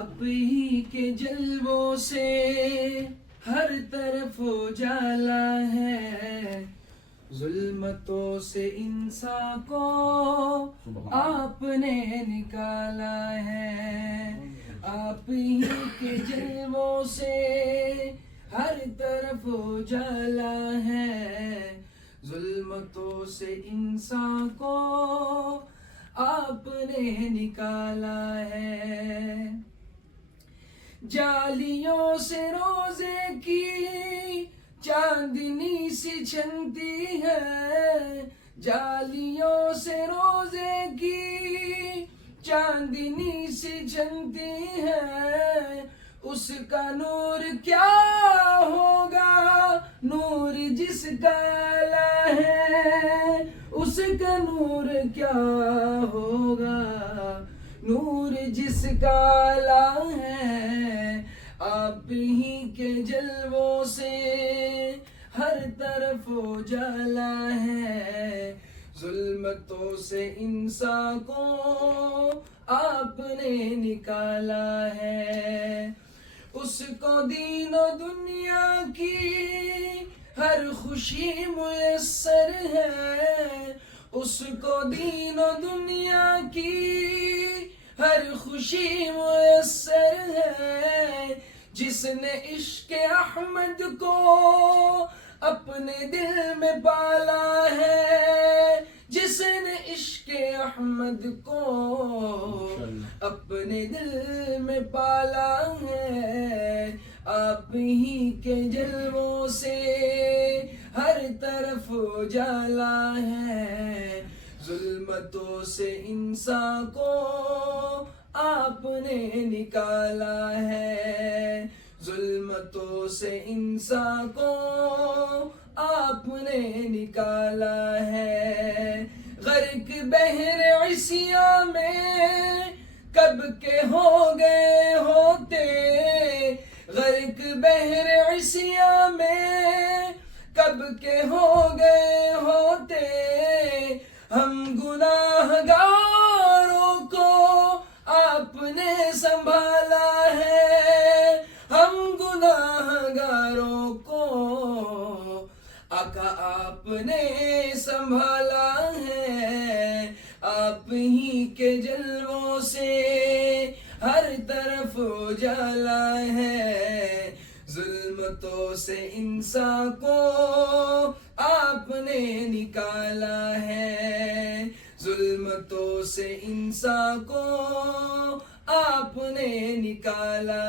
آپ ہی کے جلووں سے ہر طرف اجالا ہے، ظلمتوں سے انسان کو آپ نے نکالا ہے، آپ ہی کے جلووں سے ہر طرف اجالا ہے، ظلمتوں سے انسان کو آپ نے نکالا ہے۔ جالیوں سے روزے کی چاندنی سی چھنتی ہے، جالیوں سے روزے کی چاندنی سی چھنتی ہے، اس کا نور کیا ہوگا، نور جس کا آلہ ہے، اس کا نور کیا ہوگا، نور جس کا آلہ ہے۔ آپ ہی کے جلووں سے ہر طرف اجالا ہے، ظلمتوں سے انسان کو آپ نے نکالا ہے۔ اس کو دین و دنیا کی ہر خوشی میسر ہے، اس کو دین و دنیا کی ہر خوشی میسر ہے، جس نے عشق احمد کو اپنے دل میں پالا ہے، جس نے عشق احمد کو اپنے دل میں پالا ہے۔ آپ ہی کے جلووں سے ہر طرف اجالا ہے، ظلمتوں سے انسان کو آپ نے نکالا ہے، ظلمتوں سے انسان کو آپ نے نکالا ہے۔ غرق بحر عصیاں میں کب کے ہو گئے ہوتے، غرق بحر عصیاں میں کب کے ہو گئے ہوتے، ہم گناہ گاروں کو آپ نے سنبھالا ہے، ہم گناہ گاروں کو آقا آپ نے سنبھالا ہے۔ آپ ہی کے جلووں سے ہر طرف اجالا ہے، ظلمتوں سے انسان کو آپ نے نکالا ہے، ظلمتوں سے انسان کو آپ نے نکالا